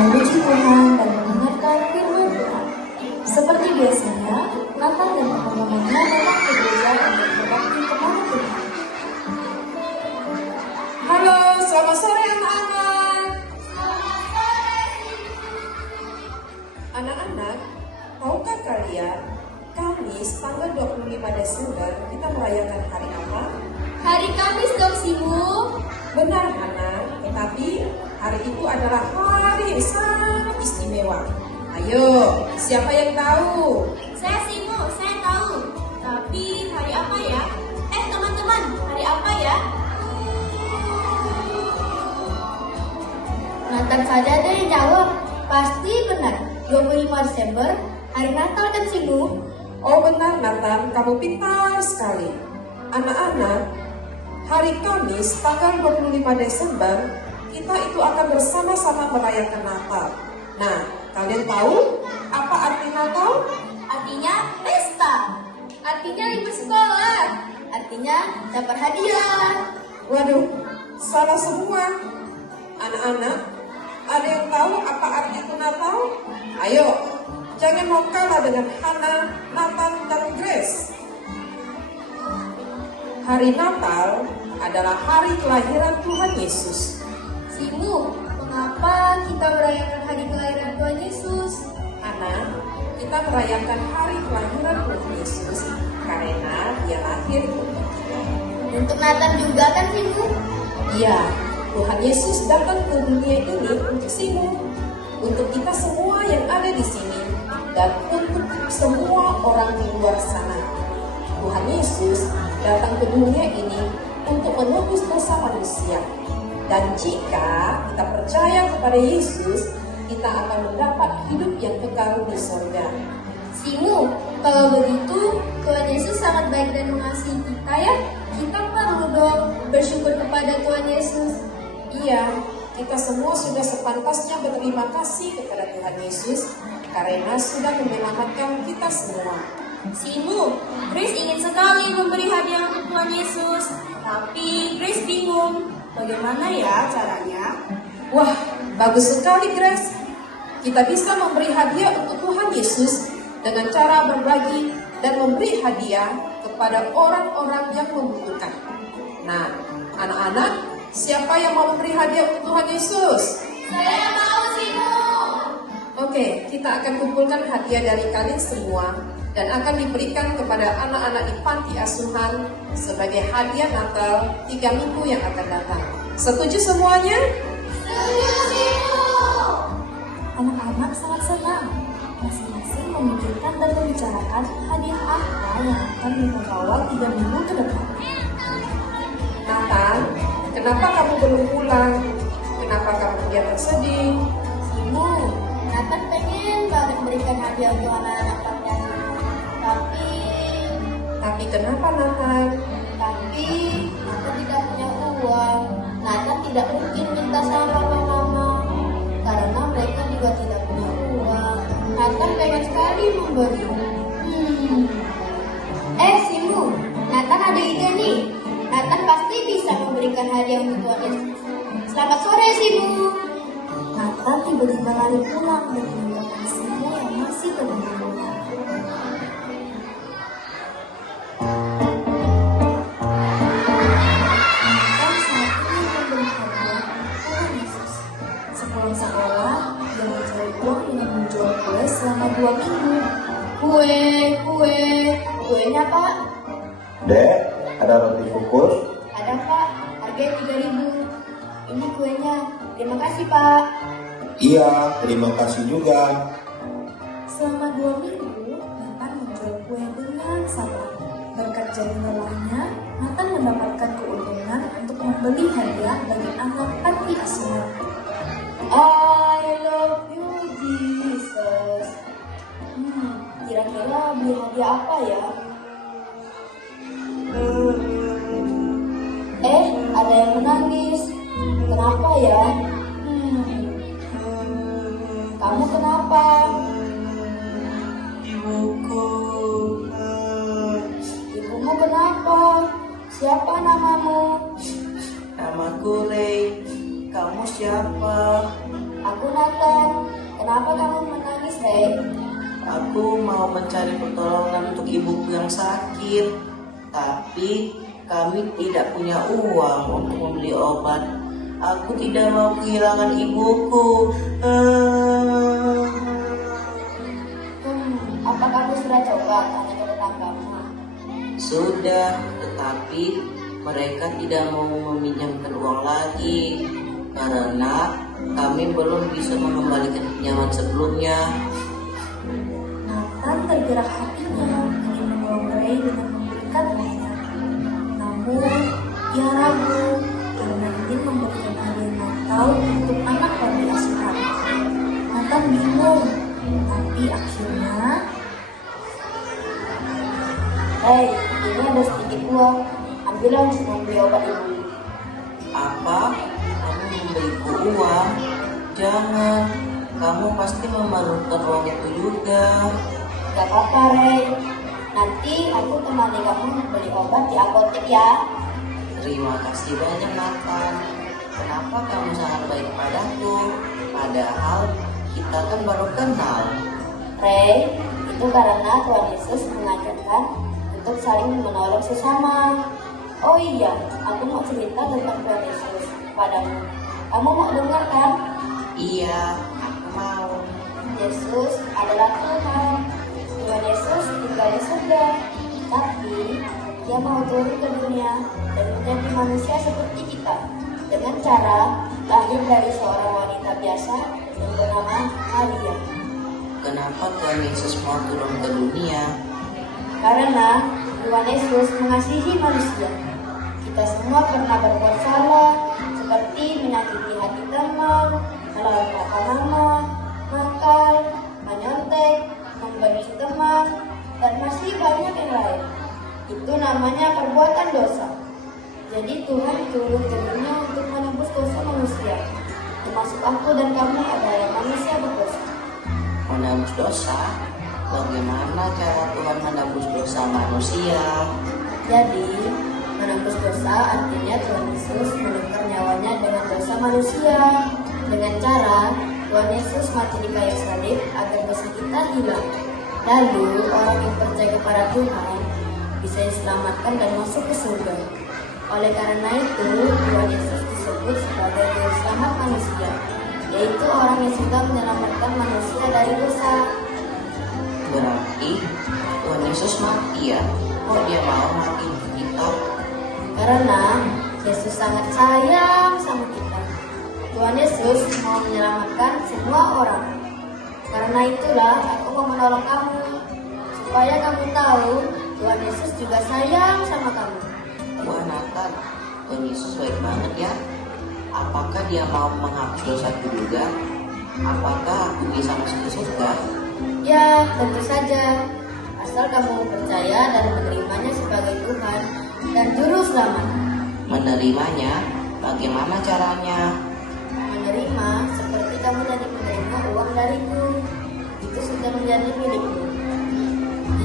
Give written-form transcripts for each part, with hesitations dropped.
memuji Tuhan dan mendengarkan firman Tuhan. Seperti biasanya, Nathan dan teman-temannya datang ke gereja untuk berbakti kepada Tuhan. Halo, selamat sore anak-anak. Anak-anak, tahukah kalian, Kamis tanggal 25 Desember kita merayakan hari apa? Hari Kamis dong, Simu. Benar, anak. Tetapi hari itu adalah hari yang sangat istimewa. Ayo, siapa yang tahu? Saya Simu, saya tahu. Tapi hari apa ya? Teman-teman, hari apa ya? Nathan saja deh yang jawab. Pasti benar. 25 Desember, hari Natal kan, Simu? Oh benar, Nathan. Kamu pintar sekali. Anak-anak, hari Kamis tanggal 25 Desember, kita itu akan bersama-sama merayakan Natal. Nah, kalian tahu apa arti Natal? Artinya pesta. Artinya libur sekolah. Artinya dapat hadiah. Waduh, salah semua. Anak-anak, ada yang tahu apa arti itu Natal? Ayo, jangan mau kalah dengan Hana, Nathan, dan Grace. Hari Natal adalah hari kelahiran Tuhan Yesus. Simu, mengapa kita merayakan hari kelahiran Tuhan Yesus? Hana, kita merayakan hari kelahiran Tuhan Yesus karena dia lahir untuk kita. Untuk Nathan juga kan, Simu? Iya, Tuhan Yesus datang ke dunia ini untuk Simu, untuk kita semua yang ada di sini, dan untuk semua orang di luar sana. Tuhan Yesus datang ke dunia ini untuk menebus dosa manusia. Dan jika kita percaya kepada Yesus, kita akan mendapat hidup yang kekal di surga. Simu, kalau begitu Tuhan Yesus sangat baik dan mengasihi kita ya. Kita perlu dong bersyukur kepada Tuhan Yesus. Iya, kita semua sudah sepantasnya berterima kasih kepada Tuhan Yesus karena sudah menyelamatkan kita semua. Simu, Grace ingin sekali memberi hadiah untuk Tuhan Yesus. Tapi Grace bingung, bagaimana ya caranya? Wah, bagus sekali Grace. Kita bisa memberi hadiah untuk Tuhan Yesus dengan cara berbagi dan memberi hadiah kepada orang-orang yang membutuhkan. Nah, anak-anak, siapa yang mau memberi hadiah untuk Tuhan Yesus? Saya mau, Simu. Oke, kita akan kumpulkan hadiah dari kalian semua dan akan diberikan kepada anak-anak di panti asuhan sebagai hadiah Natal 3 minggu yang akan datang. Setuju semuanya? Setuju, Simu. Anak-anak sangat senang. Masing-masing memikirkan dan membicarakan hadiah apa yang akan mereka bawa 3 minggu ke depan. Nathan, kenapa kamu belum pulang? Kenapa kamu kelihatan sedih? Simu, Nathan pengen banget memberikan hadiah untuk anak-anak panti asuhan. Tapi kenapa Nathan? Tapi Nathan tidak punya uang. Nathan tidak mungkin minta sama mama karena mereka juga tidak punya uang. Nathan pengen sekali memberi. Simu, Nathan ada ide nih. Nathan pasti bisa memberikan hadiah untuk Tuhan Yesus. Selamat sore, Simu. Nathan tiba-tiba lari pulang dan meninggalkan Simu yang masih terbelenggu. Nathan saat ini memberi hadiah Tuhan Yesus. Sekolah-sekolah yang mencari uang dengan menjual kue selama 2 minggu. Kuenya Pak? Dek, ada roti kukus? Ada Pak, harganya 3.000. Ini kuenya, terima kasih Pak. Iya, terima kasih juga. Selama 2 minggu, Nathan menjual kue dengan sabar. Berkat jerih lelahnya, Nathan mendapatkan keuntungan untuk membeli hadiah bagi anak panti asuhan. I love you Jesus. Kira-kira beli hadiah apa ya? Ada yang menangis. Kenapa ya? Kamu kenapa? Ibumu kenapa? Siapa namamu? Namaku Ray. Kamu siapa? Aku Nathan. Kenapa kamu menangis, Ray? Aku mau mencari pertolongan untuk ibuku yang sakit, tapi kami tidak punya uang untuk membeli obat. Aku tidak mau kehilangan ibuku. Apa kamu sudah coba tanya ke tetanggamu? Sudah, tetapi mereka tidak mau meminjamkan uang lagi karena kami belum bisa mengembalikan pinjaman sebelumnya. Nathan tergerak hatinya ingin menolong Ray dengan memberikan uangnya. Namun, ia ragu karena ingin memberikan hadiah Natal untuk anak panti asuhan. Nathan bingung, tapi akhirnya Ray, ini ada sedikit uang. Ambillah untuk membeli obat ibu. Apa? Kamu memberiku uang? Jangan, kamu pasti memerlukan uang itu juga. Gak apa-apa, Ray. Nanti aku temani kamu beli obat di apotek ya. Terima kasih banyak Nathan. Kenapa kamu sangat baik padaku? Padahal kita kan baru kenal. Ray, itu karena Tuhan Yesus mengajarkan untuk saling menolong sesama. Oh iya, aku mau cerita tentang Tuhan Yesus padamu. Kamu mau dengar kan? Iya, aku mau. Yesus adalah Tuhan. Tuhan Yesus tinggal di surga, tapi Dia mau turun ke dunia dan menjadi manusia seperti kita dengan cara lahir dari seorang wanita biasa yang bernama Maria. Kenapa Tuhan Yesus mau turun ke dunia? Karena Tuhan Yesus mengasihi manusia. Kita semua pernah berbuat salah, seperti menyakiti hati teman, melawan kata mama, nakal, menyontek, membenci teman, dan masih banyak yang lain. Itu namanya perbuatan dosa. Jadi Tuhan turun ke dunia untuk menebus dosa manusia. Termasuk aku dan kamu adalah manusia berdosa. Menebus dosa? Bagaimana cara Tuhan menebus dosa manusia? Jadi, menebus dosa artinya Tuhan Yesus menukar nyawanya dengan dosa manusia. Dengan cara Tuhan Yesus mati di kayu salib agar dosa kita hilang. Lalu orang yang percaya kepada Tuhan bisa diselamatkan dan masuk ke surga. Oleh karena itu, Tuhan Yesus disebut sebagai juru selamat manusia, yaitu orang yang sudah menyelamatkan manusia dari dosa. Berarti Tuhan Yesus mati ya? Kok dia mau mati untuk kita? Karena Yesus sangat sayang sama kita. Tuhan Yesus mau menyelamatkan semua orang. Karena itulah aku mau menolong kamu, supaya kamu tahu Tuhan Yesus juga sayang sama kamu. Wah Nathan, Tuhan Yesus baik banget ya. Apakah dia mau menghapus dosaku juga? Apakah aku bisa masuk ke surga? Ya, tentu saja. Asal kamu percaya dan menerimanya sebagai Tuhan dan Juru Selamat. Menerimanya? Bagaimana caranya? Menerima seperti kamu tadi menerima uang dariku. Itu sudah menjadi milikmu.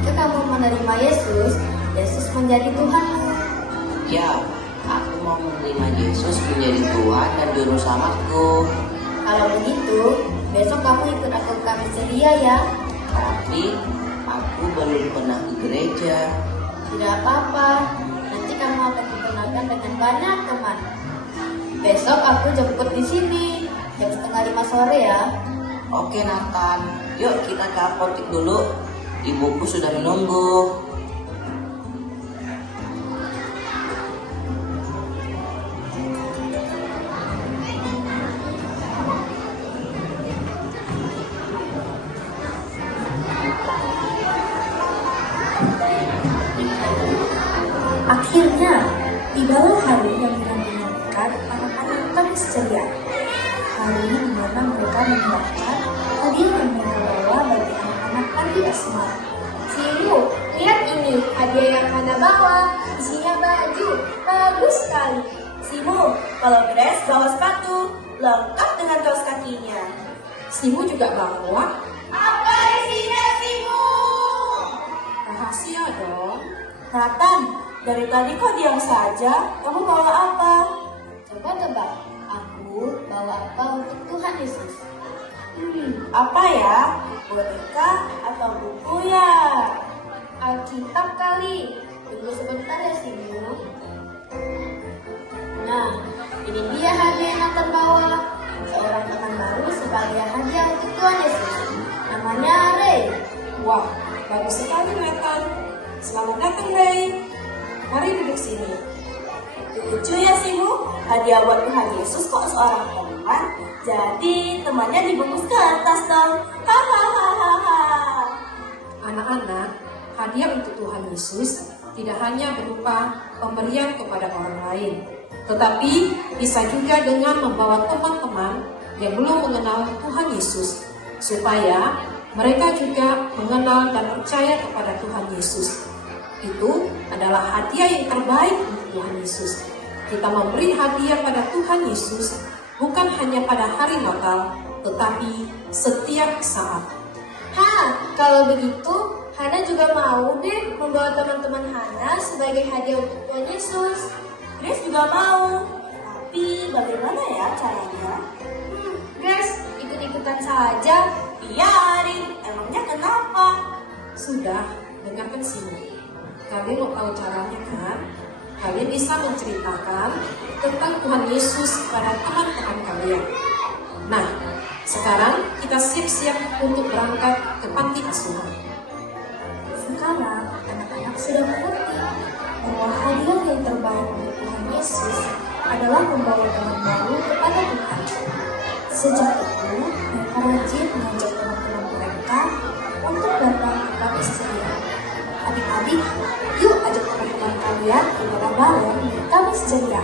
Jika kamu menerima Yesus, Yesus menjadi Tuhanmu. Ya, aku mau menerima Yesus menjadi Tuhan dan Juru Selamatku. Kalau begitu, besok kamu ikut aku ke kami ceria ya. Tapi aku belum pernah ke gereja. Tidak apa-apa, nanti kamu akan dikenalkan dengan banyak teman. Besok aku jemput di sini jam 4:30 sore ya. Oke Nathan, yuk kita ke apotek dulu. Ibuku sudah menunggu. akhirnya tibalah hari yang dinantikan anak-anak Kamis ceria. Hari di mana mereka mendapatkan hadiah yang mereka bawa bagi anak-anak panti asuhan. Simu, lihat ini, hadiah yang Hana bawa. Isinya baju, bagus sekali. Simu, kalau beres bawa sepatu, lengkap dengan kaos kakinya. Simu juga bawa. Apa isinya, Simu? Rahasia dong. Nathan, dari tadi kok diam saja? Kamu bawa apa? Coba tebak, aku bawa apa untuk Tuhan Yesus? Apa ya? Boneka atau buku ya? Alkitab kali. Tunggu sebentar ya si Bu. Nah, ini dia hadiah yang akan bawa. Seorang teman baru sebagai hadiah untuk Tuhan Yesus. Namanya Ray. Wah, bagus sekali Nathan. Selamat datang Ray. Mari duduk sini. Lucu ya sih Bu, hadiah buat Tuhan Yesus kok seorang teman. Jadi temannya dibungkus kertas dong. Hahaha. Anak-anak, hadiah untuk Tuhan Yesus tidak hanya berupa pemberian kepada orang lain, tetapi bisa juga dengan membawa teman-teman yang belum mengenal Tuhan Yesus, supaya mereka juga mengenal dan percaya kepada Tuhan Yesus. Itu adalah hadiah yang terbaik untuk Tuhan Yesus. Kita memberi hadiah pada Tuhan Yesus bukan hanya pada hari Natal, tetapi setiap saat. Kalau begitu, Hana juga mau deh membawa teman-teman Hana sebagai hadiah untuk Tuhan Yesus. Grace juga mau. Tapi bagaimana ya caranya? Grace, ikut-ikutan saja. Iya Arin, emangnya kenapa? Sudah, dengarkan sini. Kalian mau tahu caranya kan? Kalian bisa menceritakan tentang Tuhan Yesus kepada teman-teman kalian. Nah, sekarang kita siap-siap untuk berangkat ke panti asuhan. Sekarang anak-anak sudah mengerti bahwa hadiah yang terbaik untuk Tuhan Yesus adalah membawa teman baru kepada Tuhan. Sejak itu, mereka rajin mengajak teman-teman mereka untuk datang ke kami ceria. Adik-adik, yuk ajak teman-teman kalian ke dalam bareng kami ceria.